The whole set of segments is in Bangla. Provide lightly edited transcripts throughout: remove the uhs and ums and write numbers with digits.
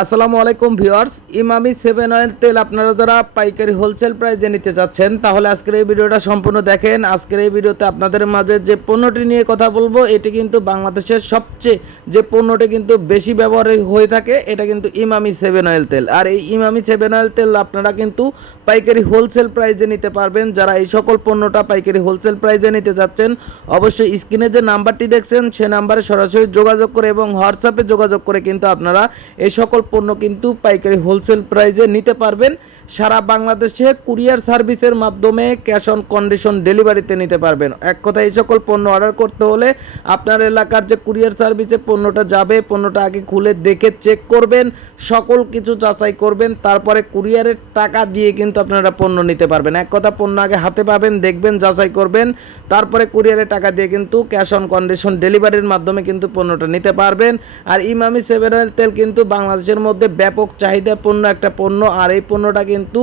আসসালামু আলাইকুম ভিউয়ার্স, ইমামি 7 অয়েল তেল আপনারা যারা পাইকারি হোলসেল প্রাইসে নিতে যাচ্ছেন তাহলে আজকের এই ভিডিওটা সম্পূর্ণ দেখেন। আজকের এই ভিডিওতে আপনাদের মাঝে যে পণ্যটি নিয়ে কথা বলবো এটি কিন্তু বাংলাদেশের সবচেয়ে যে পণ্যটি কিন্তু বেশি ব্যবহার হয়ে থাকে এটা কিন্তু ইমামি 7 অয়েল তেল। আর এই ইমামি 7 অয়েল তেল আপনারা কিন্তু পাইকারি হোলসেল প্রাইসে নিতে পারবেন। যারা এই সকল পণ্যটা পাইকারি হোলসেল প্রাইসে নিতে যাচ্ছেন অবশ্যই স্ক্রিনে যে নাম্বারটি দেখছেন সে নাম্বারে সরাসরি যোগাযোগ করে এবং হোয়াটসঅ্যাপে যোগাযোগ করে কিন্তু আপনারা এই সকল পণ্য কিন্তু পাইকারি হোলসেল প্রাইসে নিতে পারবেন। সারা বাংলাদেশে কুরিয়ার সার্ভিসের মাধ্যমে ক্যাশ অন কন্ডিশন ডেলিভারিতে নিতে পারবেন। এক কথায় এই সকল পণ্য অর্ডার করতে হলে আপনার এলাকার যে কুরিয়ার সার্ভিসে পণ্যটা যাবে পণ্যটা আগে খুলে দেখে চেক করবেন, সকল কিছু যাচাই করবেন, তারপরে কুরিয়ারের টাকা দিয়ে কিন্তু আপনারা পণ্য নিতে পারবেন। এক কথা পণ্য আগে হাতে পাবেন, দেখবেন, যাচাই করবেন, তারপরে কুরিয়ারের টাকা দিয়ে কিন্তু ক্যাশ অন কন্ডিশন ডেলিভারির মাধ্যমে কিন্তু পণ্যটা নিতে পারবেন। আর ইমামি 7 অয়েল তেল কিন্তু বাংলাদেশের মধ্যে ব্যাপক চাহিদা পণ্য একটা পণ্য। আর এই পণ্যটা কিন্তু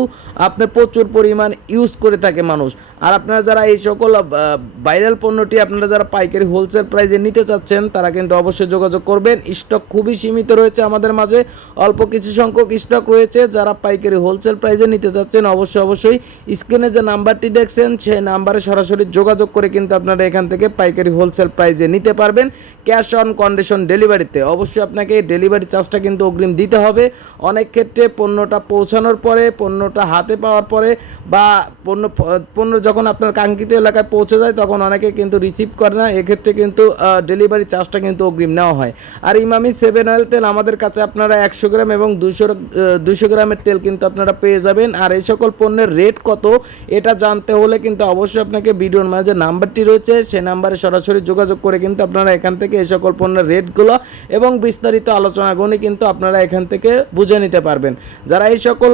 আপনি প্রচুর পরিমাণ ইউজ করে থাকে মানুষ। আর আপনারা যারা এই সকল ভাইরাল পণ্যটি আপনারা যারা পাইকারি হোলসেল প্রাইসে নিতে চাচ্ছেন তারা কিন্তু অবশ্যই যোগাযোগ করবেন। স্টক খুবই সীমিত রয়েছে আমাদের মাঝে, অল্প কিছু সংখ্যক স্টক রয়েছে। যারা পাইকারি হোলসেল প্রাইসে নিতে চাচ্ছেন অবশ্যই স্ক্রিনে যে নাম্বারটি দেখছেন সেই নাম্বারে সরাসরি যোগাযোগ করে কিন্তু আপনারা এখান থেকে পাইকারি হোলসেল প্রাইসে নিতে পারবেন ক্যাশ অন কন্ডিশন ডেলিভারিতে। অবশ্যই আপনাকে ডেলিভারি চার্জটা কিন্তু অগ্রিম দিতে হবে। অনেক ক্ষেত্রে পণ্যটা পৌঁছানোর পরে, পণ্যটা হাতে পাওয়ার পরে বা পণ্য যখন আপনার কাঙ্ক্ষিত এলাকায় পৌঁছে যায় তখন অনেকে কিন্তু রিসিভ করে না, এক্ষেত্রে কিন্তু ডেলিভারি চার্জটা কিন্তু অগ্রিম নেওয়া হয়। আর ইমামি 7 অয়েল তেল আমাদের কাছে আপনারা 100 গ্রাম এবং 200 গ্রামের তেল কিন্তু আপনারা পেয়ে যাবেন। আর এই সকল পণ্যের রেট কত এটা জানতে হলে কিন্তু অবশ্যই আপনাকে ভিডিওর মাঝে নাম্বারটি রয়েছে সেই নাম্বারে সরাসরি যোগাযোগ করে কিন্তু আপনারা এখান থেকে এই সকল পণ্যের রেটগুলো এবং বিস্তারিত আলোচনাগুলো কিন্তু আপনারা এখান থেকে বুঝে নিতে পারবেন। যারা এই সকল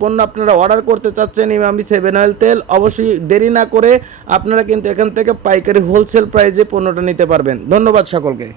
পণ্য আপনারা অর্ডার করতে চাচ্ছেন ইমামি 7 অয়েল তেল অবশ্যই দেরি না করে আপনারা কিন্তু এখান থেকে পাইকারি হোলসেল প্রাইসে পণ্যটা নিতে পারবেন। ধন্যবাদ সকলকে।